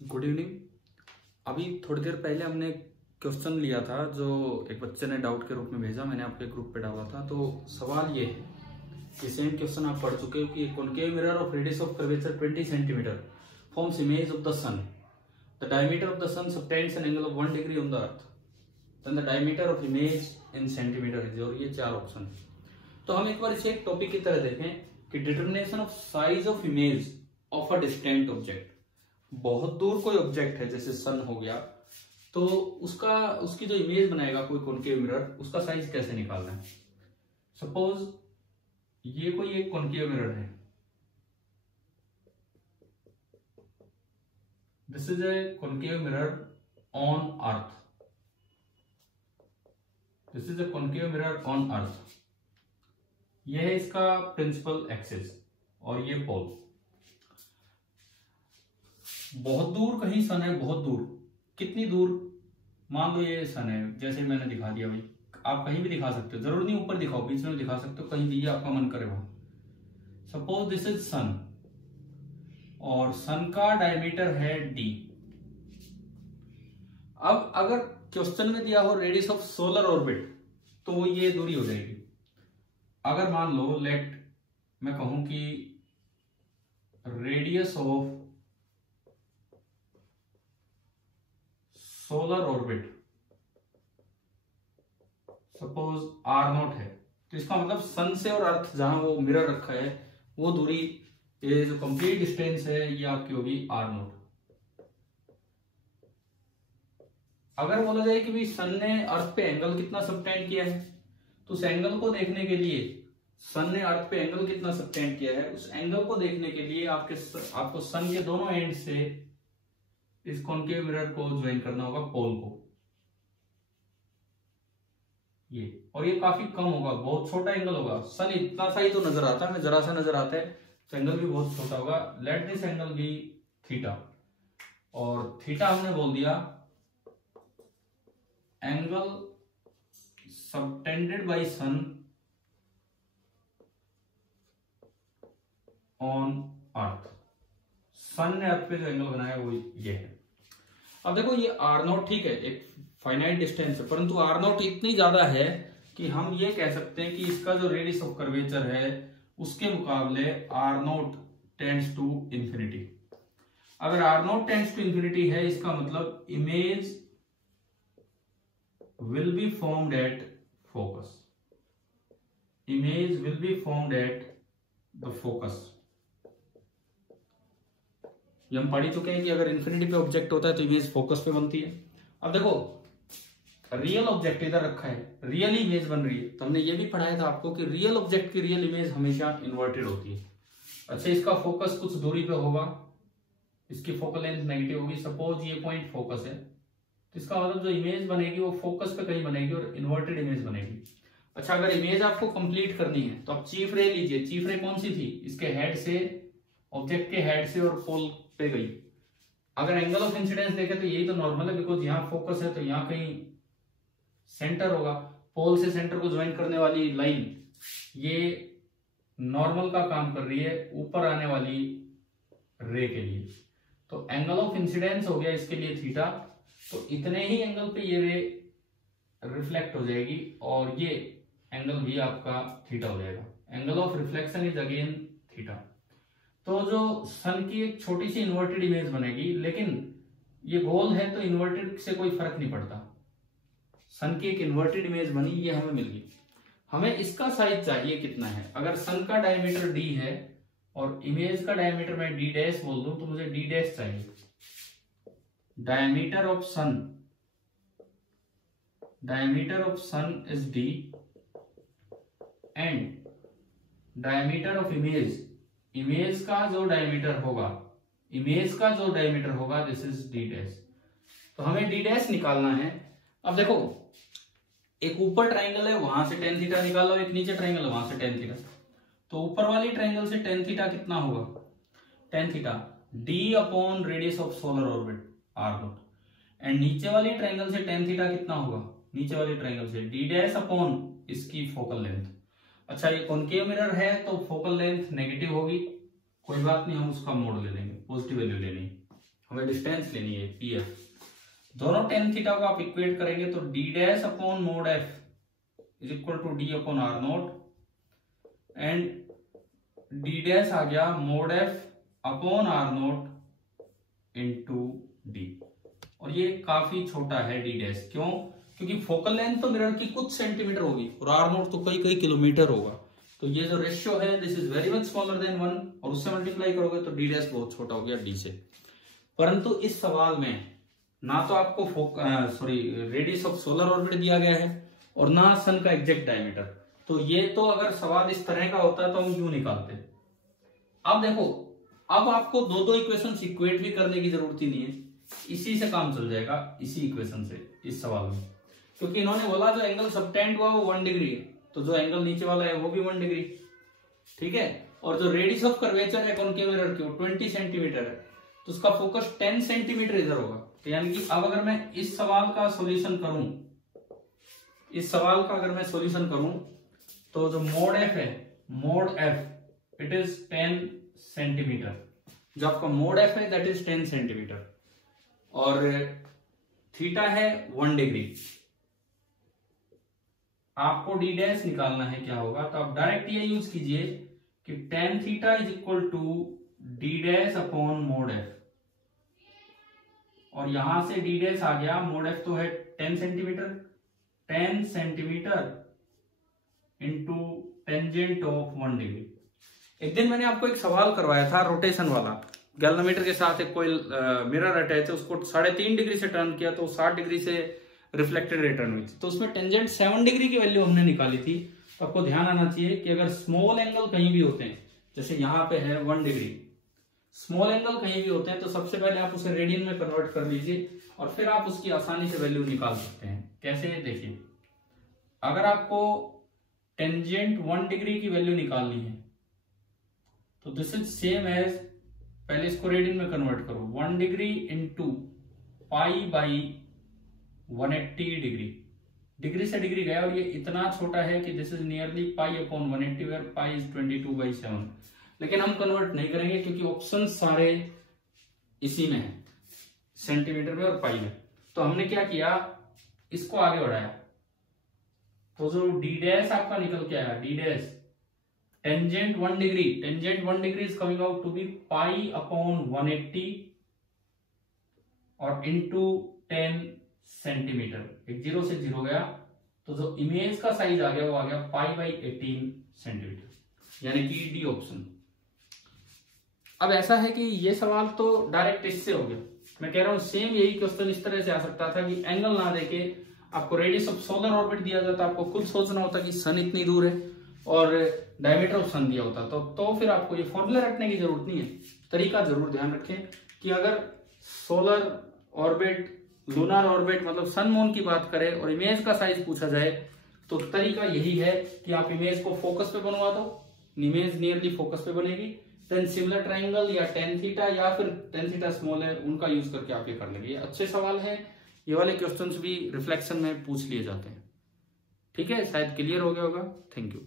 Good evening. अभी थोड़ी देर पहले हमने क्वेश्चन लिया था जो एक बच्चे ने डाउट के रूप में भेजा, मैंने आपके ग्रुप पे डाला था। तो सवाल ये है कि सेम क्वेश्चन आप पढ़ चुके हो कि concave mirror of radius of curvature 20 centimetre forms image of the sun. The diameter of the sun subtends an angle of 1 degree on the earth, then the diameter of image in centimetre is. और ये 4 option है। तो हम एक बार इसे एक topic की तरह देखें कि determination of size of image of a distant object. बहुत दूर कोई ऑब्जेक्ट है जैसे सन हो गया, तो उसकी जो इमेज बनाएगा कोई कॉनकेव मिरर, उसका साइज कैसे निकालना है। सपोज ये कोई एक कॉनकेव मिरर है, this is a concave mirror on earth, this is a concave mirror on earth. यह है इसका प्रिंसिपल एक्सिस और ये पोल। बहुत दूर कहीं सन है, बहुत दूर, कितनी दूर, मान लो ये सन है, जैसे मैंने दिखा दिया भाई। आप कहीं भी दिखा सकते हो, जरूर नहीं ऊपर दिखाओ, बीच में दिखा सकते हो, कहीं भी आपका मन करे वहां। सपोज दिस इज सन और सन का डायमीटर है d। अब अगर क्वेश्चन में दिया हो रेडियस ऑफ सोलर ऑर्बिट तो ये दूरी हो जाएगी। अगर मान लो लेट मैं कहूं कि radius of solar orbit suppose r0 है, तो इसका मतलब सन से और अर्थ जहां वो मिरर रखा है वो दूरी, ये जो कंप्लीट डिस्टेंस है ये आपकी होगी r0। अगर बोला जाए कि भाई सन ने अर्थ पे एंगल कितना सबटेंड किया है, तो उस एंगल को देखने के लिए, सन ने अर्थ पे एंगल कितना सबटेंड किया है, उस एंगल को देखने के लिए आपको सन के दोनों एंड से इस कॉनकेव मिरर को ज्वाइन करना होगा पोल को, ये। और ये काफी कम होगा, बहुत छोटा एंगल होगा। सन इतना सा ही तो नजर आता है, हमें जरा सा नजर आता है, तो एंगल भी बहुत छोटा होगा। Let this angle be theta, और थीटा हमने बोल दिया angle subtended by sun on earth. Sun ने अर्थ पे जो एंगल बनाया वो ये है। अब देखो ये r0 ठीक है, एक फाइनाइट डिस्टेंस है, परंतु r0 इतनी ज्यादा है कि हम ये कह सकते हैं कि इसका जो रेडियस ऑफ कर्वेचर है उसके मुकाबले r0 टेंड्स टू इंफिनिटी। अगर r0 टेंड्स टू इंफिनिटी है, इसका मतलब image will be formed at focus, image will be formed at the focus. ये हम पढ़ ही चुके हैं कि अगर इन्फिनिटी पे ऑब्जेक्ट होता है तो इमेज फोकस पे बनती है। अब देखो रियल ऑब्जेक्ट इधर रखा है, रियल इमेज बन रही है, तो हमने ये भी पढ़ाया था आपको कि रियल ऑब्जेक्ट की रियल इमेज हमेशा इन्वर्टेड होती है। अच्छा, इसका फोकस कुछ दूरी पे होगा, इसकी फोकल लेंथ नेगेटिव होगी। सपोज ये पॉइंट फोकस है, तो इसका मतलब जो इमेज बनेगी वो फोकस पे कहीं बनेगी और इन्वर्टेड इमेज बनेगी। अच्छा, अगर इमेज आपको कंप्लीट करनी है तो आप चीफ रे लीजिए। चीफ रे कौन सी थी, इसके हेड से, ऑब्जेक्ट के हेड से और पोल पे गई। अगर एंगल ऑफ इंसिडेंस देखें तो यही तो नॉर्मल है, बिकॉज यहाँ फोकस है तो यहाँ कहीं सेंटर होगा। पोल से सेंटर को ज्वाइन करने वाली लाइन ये नॉर्मल का काम कर रही है ऊपर आने वाली रे के लिए, तो एंगल ऑफ इंसिडेंस हो गया इसके लिए थीटा। तो इतने ही एंगल पे ये रे रिफ्लेक्ट हो जाएगी और ये एंगल भी आपका थीटा हो जाएगा। Angle of reflection is again theta. तो जो सन की एक छोटी सी इन्वर्टेड इमेज बनेगी, लेकिन ये गोल है तो इन्वर्टेड से कोई फर्क नहीं पड़ता। सन की एक इन्वर्टेड इमेज बनी, ये हमें मिल गई। हमें इसका साइज चाहिए कितना है। अगर सन का डायमीटर d है और इमेज का डायमीटर मैं d डैश बोल दूं तो मुझे d डैश चाहिए। Diameter of sun is d and diameter of image का जो डायमीटर होगा दिस इज d डैश। तो हमें d डैश निकालना है। अब देखो एक ऊपर ट्राइंगल है, वहां से tan थीटा निकालो, एक नीचे ट्राइंगल है, वहां से tan थीटा। तो ऊपर वाली ट्राइंगल से tan थीटा कितना होगा, tan theta d upon radius of solar orbit r0, and नीचे वाली ट्राइंगल से tan थीटा कितना होगा, नीचे वाली ट्राइंगल से d डैश अपॉन इसकी फोकल लेंथ। अच्छा, ये कॉनकेव मिरर है तो फोकल लेंथ नेगेटिव होगी, कोई बात नहीं, हम उसका मोड ले लेंगे, पॉजिटिव वैल्यू ले लेंगे। हमें डिस्टेंस लेनी है पीएफ। दोनों टेन थीटा को आप इक्वेट करेंगे तो D dash upon mod F is equal to D upon R naught and D dash आ गया mod F upon R naught into D. और ये काफी छोटा है डी डैश, क्यों? क्योंकि फोकल लेंथ तो मिरर की कुछ सेंटीमीटर होगी और आर नोट तो कई किलोमीटर होगा, तो ये जो रेशियो है this is very much smaller than 1 और उससे मल्टीप्लाई करोगे तो डी डैश बहुत छोटा हो गया डी से। परंतु इस सवाल में ना तो आपको रेडियस ऑफ सोलर ऑर्बिट दिया गया है और ना सन का एग्जैक्ट डायमीटर, तो ये तो अगर सवाल इस तरह का होता तो हम क्यों निकालते। अब देखो, अब आपको दो इक्वेशन इक्वेट भी करने की जरूरत ही नहीं है, इसी से काम चल जाएगा, इसी इक्वेशन से इस सवाल में, क्योंकि इन्होंने बोला जो एंगल सबटेंड हुआ वो 1 डिग्री है, तो जो एंगल नीचे वाला है वो भी 1 डिग्री, ठीक है। और जो रेडियस ऑफ कर्वेचर है कॉनकेव मिरर की वो 20 सेंटीमीटर है, तो उसका फोकस 10 सेंटीमीटर इधर होगा। तो यानी कि अब अगर मैं इस सवाल का सॉल्यूशन करूं, इस सवाल का अगर मैं सॉल्यूशन करूं तो जो मोड एफ है, mode F it is 10 centimetre, जो आपका मोड एफ है दैट इज 10 सेंटीमीटर और थीटा है 1 डिग्री। आपको डी डैश निकालना है, क्या होगा, तो आप डायरेक्ट ये यूज कीजिए कि tan theta is equal to D dash upon mod F, और यहां से डी डैश आ गया, मोड एफ तो है 10 centimetre, 10 centimetre into tangent of 1 degree. एक दिन मैंने आपको एक सवाल करवाया था रोटेशन वाला, गैल्वेनोमीटर के साथ एक कोई मिरर अटैच है, उसको 3.5 डिग्री से टर्न किया तो 60 डिग्री से रिफ्लेक्टेड रिटर्न हुई थी, तो उसमें टेंजेंट 7 डिग्री की वैल्यू हमने निकाली थी। तो आपको ध्यान आना चाहिए कि अगर स्मॉल एंगल कहीं भी होते हैं, जैसे यहाँ पे है 1 डिग्री, स्मॉल एंगल कहीं भी होते हैं तो सबसे पहले आप उसे रेडियन में कन्वर्ट कर लीजिए और फिर आप उसकी आसानी से वैल्यू निकाल सकते हैं। कैसे, देखिए, अगर आपको टेंजेंट 1 डिग्री की वैल्यू निकालनी है तो दिस इज सेम एज, पहले इसको रेडियन में कन्वर्ट करो, 1 degree into pi by 180 degree, degree से डिग्री गया और ये इतना छोटा है कि this is nearly pi upon 180 where pi is 22/7। लेकिन हम कन्वर्ट नहीं करेंगे क्योंकि ऑप्शन सारे इसी में है, सेंटीमीटर में और पाई में। तो हमने क्या किया, इसको आगे बढ़ाया, तो जो डी डैश आपका निकल के आया, D dash tangent 1 degree, tangent 1 degree is coming out to be pi upon 180 और इंटू 10 सेंटीमीटर, एक 0 से 0 गया, तो जो इमेज का साइज आ गया वो आ गया पाई बाई 18 सेंटीमीटर, यानी कि डी ऑप्शन। अब ऐसा है कि ये सवाल तो डायरेक्ट इससे हो गया, मैं कह रहा हूं सेम यही क्वेश्चन इस तरह से आ सकता था कि एंगल ना देके आपको रेडियस ऑफ सोलर ऑर्बिट दिया जाता, आपको खुद सोचना होता कि सन इतनी दूर है और डायमीटर ऑफ सन दिया होता, तो फिर आपको ये फॉर्मूला रटने की जरूरत नहीं है। तरीका जरूर ध्यान रखें कि अगर सोलर ऑर्बिट, लूनर ऑर्बिट मतलब सन मून की बात करें और इमेज का साइज पूछा जाए तो तरीका यही है कि आप इमेज को फोकस पे बनवा दो, इमेज नियरली फोकस पे बनेगी, देन सिमिलर ट्राइंगल या tan थीटा या फिर tan थीटा स्मॉल है उनका यूज करके आप ये कर लेंगे। अच्छे सवाल है, ये वाले क्वेश्चंस भी रिफ्लेक्शन में पूछ लिए जाते हैं। ठीक है, शायद क्लियर हो गया होगा। Thank you.